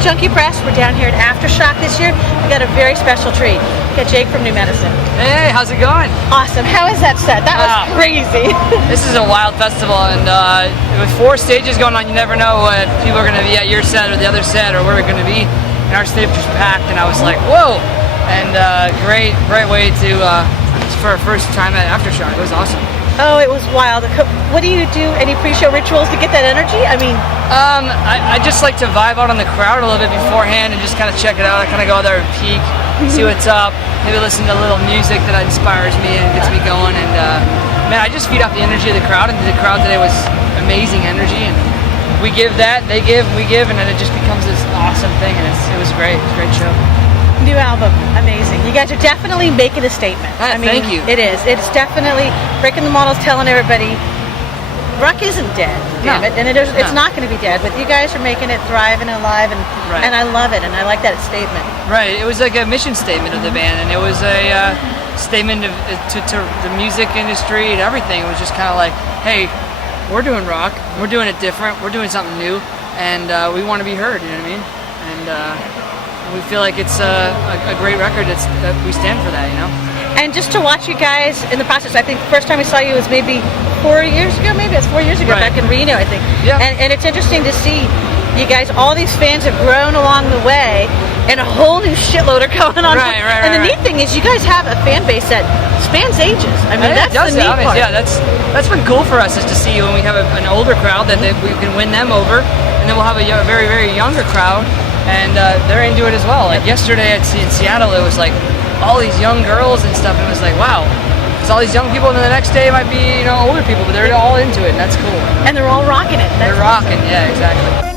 with Junkie Press. We're down here at Aftershock this year. We got a very special treat. We got Jake from New Medicine. Hey, how's it going? Awesome. How is that set? That was crazy. This is a wild festival, and with 4 stages going on, you never know if people are going to be at your set or the other set or where we're going to be. And our stage was packed, and I was like, whoa! And great way to for our first time at Aftershock. It was awesome. Oh, it was wild. What do you do? Any pre-show rituals to get that energy? I mean, I just like to vibe out on the crowd a little bit beforehand and just kind of check it out. I kind of go out there and peek, see what's up, maybe listen to a little music that inspires me and gets me going. And man, I just feed off the energy of the crowd, and the crowd today was amazing energy. And we give that, they give, we give, and then it just becomes this awesome thing. And it was great. It was a great show. New album, amazing. You guys are definitely making a statement. I mean, thank you. It is. It's definitely breaking the models, telling everybody, rock isn't dead, damn it, and it's not going to be dead. But you guys are making it thrive and alive, and I love it, and I like that statement. Right. It was like a mission statement of the band, and it was a statement to the music industry and everything. It was just kind of like, hey, we're doing rock, we're doing it different, we're doing something new, and we want to be heard. You know what I mean? And we feel like it's a great record that we stand for that, you know? And just to watch you guys in the process, I think the first time we saw you was maybe 4 years ago, it's 4 years ago, back in Reno, I think. Yeah. And it's interesting to see you guys, all these fans have grown along the way, and a whole new shitload are coming on. Right. And the neat thing is you guys have a fan base that spans ages. I mean, that's the neat part. Yeah, that's been cool for us, is to see when we have an older crowd that we can win them over, and then we'll have a very, very younger crowd. And they're into it as well. Like yesterday in Seattle, it was like all these young girls and stuff, and it was like, wow, it's all these young people, and then the next day it might be, older people, but they're all into it, and that's cool. And they're all rocking it. They're rocking, yeah, exactly.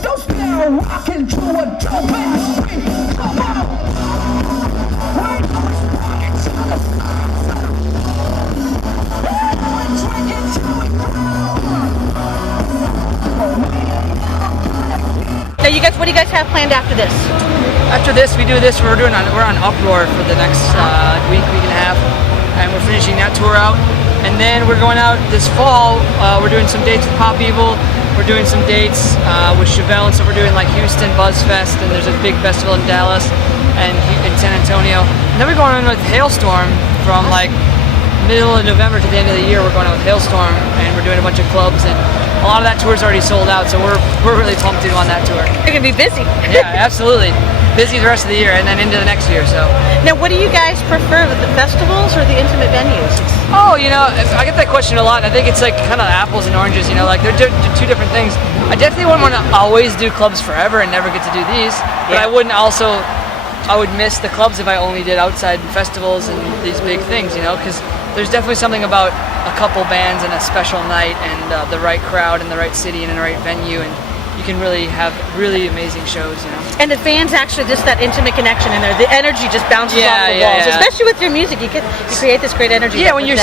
Now, you guys, what do you guys have planned after this? After this, we're on Uproar for the next week and a half, and we're finishing that tour out. And then we're going out this fall. We're doing some dates with Pop Evil. We're doing some dates with Chevelle, and so we're doing like Houston Buzz Fest, and there's a big festival in Dallas and in San Antonio. And then we're going on with Hailstorm from like middle of November to the end of the year. We're going out with Hailstorm, and we're doing a bunch of clubs, and a lot of that tour is already sold out, so we're really pumped to go on that tour. You're gonna be busy. Yeah, absolutely. Busy the rest of the year, and then into the next year. So. Now, what do you guys prefer, the festivals or the intimate venues? Oh, I get that question a lot. I think it's like kind of apples and oranges. Like they're two different things. I definitely wouldn't want to always do clubs forever and never get to do these, but I wouldn't also. I would miss the clubs if I only did outside festivals and these big things, because there's definitely something about a couple bands and a special night and the right crowd and the right city and the right venue, and you can really have really amazing shows, And the fans actually, just that intimate connection in there, the energy just bounces off the walls. Especially with your music, you create this great energy. Yeah, when you're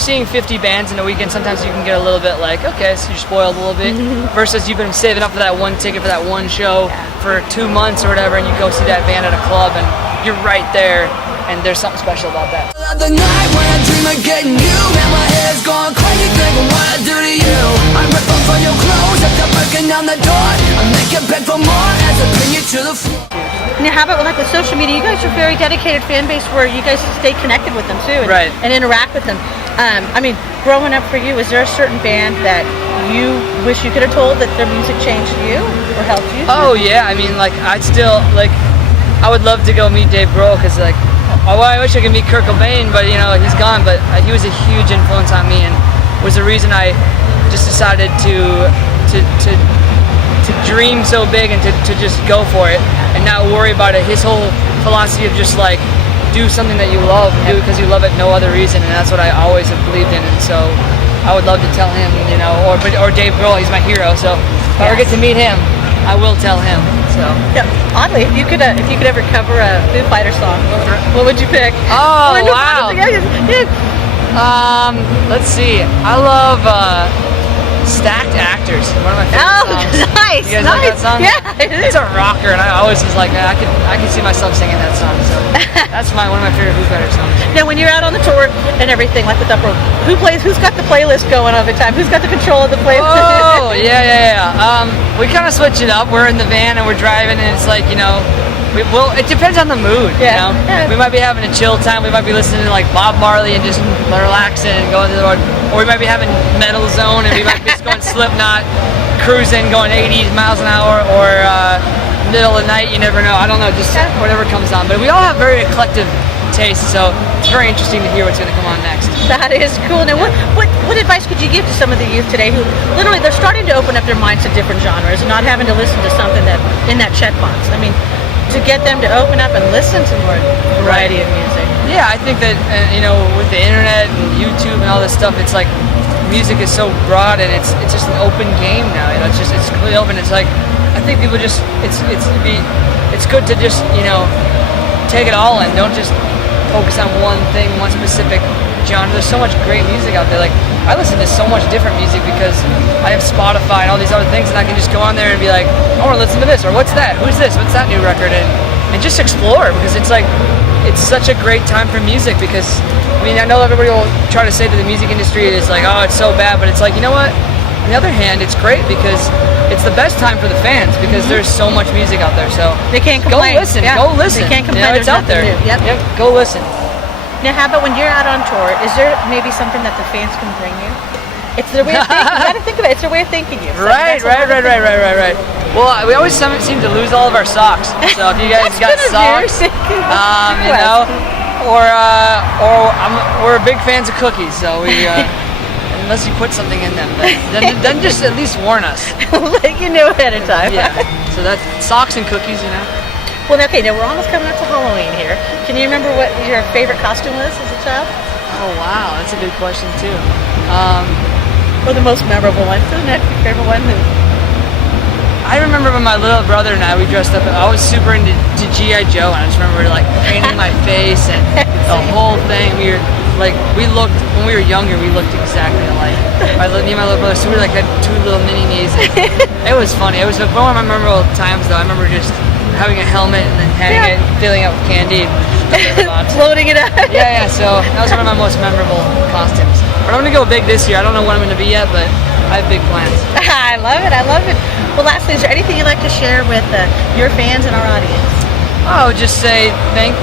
seeing 50 bands in a weekend, sometimes you can get a little bit like, okay, so you're spoiled a little bit, versus you've been saving up for that one ticket for that one show for 2 months or whatever, and you go see that band at a club, and you're right there. And there's something special about that. The night when I dream of getting you, and my head's going crazy thinking what I do to you. I rip off all your clothes after breaking down the door. I make you beg for more as I pin you to the floor. Now, how about with social media? You guys are a very dedicated fan base where you guys stay connected with them too, and interact with them. Growing up for you, is there a certain band that you wish you could have told that their music changed you or helped you? Oh yeah, I would love to go meet Dave Grohl, because I wish I could meet Kurt Cobain, but he's gone. But he was a huge influence on me, and was the reason I just decided to dream so big and to just go for it and not worry about it. His whole philosophy of just like do something that you love and do it because you love it, no other reason, and that's what I always have believed in. And so I would love to tell him, or Dave Grohl, he's my hero. So if I ever get to meet him, I will tell him. So yeah, oddly, if you could ever cover a Foo Fighters song, what would you pick? Oh wow! Let's see. I love Stacked Actors, one of my favorite songs. Nice. You guys like that song? Yeah. It's a rocker, and I always was like, man, I can see myself singing that song. So that's one of my favorite Who Better songs. Now, when you're out on the tour and everything, like with Upworld, who's got the playlist going all the time? Who's got the control of the playlist? Oh, yeah. We kind of switch it up. We're in the van and we're driving, and it's like, it depends on the mood. Yeah. We might be having a chill time. We might be listening to like Bob Marley and just relaxing and going to the road. Or we might be having Metal Zone and we might be just going Slipknot, cruising, going 80 miles an hour, or middle of the night. You never know. I don't know. Just whatever comes on. But we all have very eclectic tastes, so it's very interesting to hear what's going to come on next. That is cool. Now, what advice could you give to some of the youth today who literally they're starting to open up their minds to different genres and not having to listen to something that in that checkbox? I mean, to get them to open up and listen to more variety of music. Yeah, I think that with the internet and YouTube and all this stuff, it's like music is so broad and it's just an open game now. It's completely open. It's like I think people just it's good to just take it all in. Don't just focus on one thing, one specific genre. There's so much great music out there. Like I listen to so much different music because I have Spotify and all these other things, and I can just go on there and be like, I want to listen to this, or what's that? Who's this? What's that new record? And just explore, because it's like it's such a great time for music. Because I know everybody will try to say that the music industry is like, oh, it's so bad, but it's like, you know what? On the other hand, it's great because it's the best time for the fans because there's so much music out there. So they can't complain. Go listen. Yeah. Go listen. They can't complain. It's out there. Yep. Go listen. Now, how about when you're out on tour? Is there maybe something that the fans can bring you? It's their way of thinking. You got to think of it. It's their way of thinking you. So Right. Well, we always seem to lose all of our socks. So if you guys got socks, we're big fans of cookies. So we, unless you put something in them, then just at least warn us. Let you know ahead of time. Yeah. So that's socks and cookies, Well, okay, now we're almost coming up to Halloween here. Can you remember what your favorite costume was as a child? Oh, wow, that's a good question, too. Or the most memorable one? Isn't that your favorite one? I remember when my little brother and I, we dressed up, I was super into G.I. Joe, and I just remember, painting my face and the whole thing. We looked, when we were younger, we looked exactly alike. Me and my little brother, so we had two little mini-me's. It was funny. It was one of my memorable times, though. I remember just having a helmet and then hanging it, filling it with candy, floating it up. Yeah. So that was one of my most memorable costumes. But I'm gonna go big this year. I don't know what I'm gonna be yet, but I have big plans. I love it. Well, lastly, is there anything you'd like to share with your fans and our audience? I would just say thank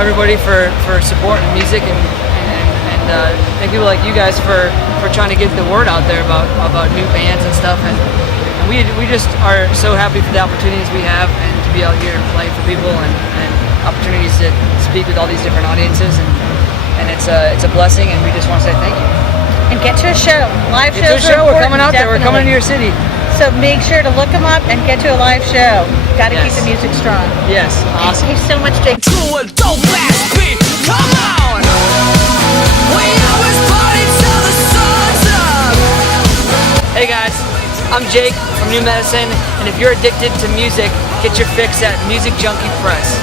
everybody for supporting music and thank people like you guys for trying to get the word out there about new bands and stuff. And we just are so happy for the opportunities we have and to be out here and play for people and opportunities to speak with all these different audiences and it's a blessing, and we just want to say thank you. And get to a show. Live shows. Get to a show. We're coming out there. Definitely. We're coming to your city. So make sure to look them up and get to a live show. Got to keep the music strong. Yes. Awesome. Thank you so much, Jake. To a dope ass beat. Come on. We always party till the sun's up. Hey guys, I'm Jake from New Medicine, and if you're addicted to music, get your fix at Music Junkie Press.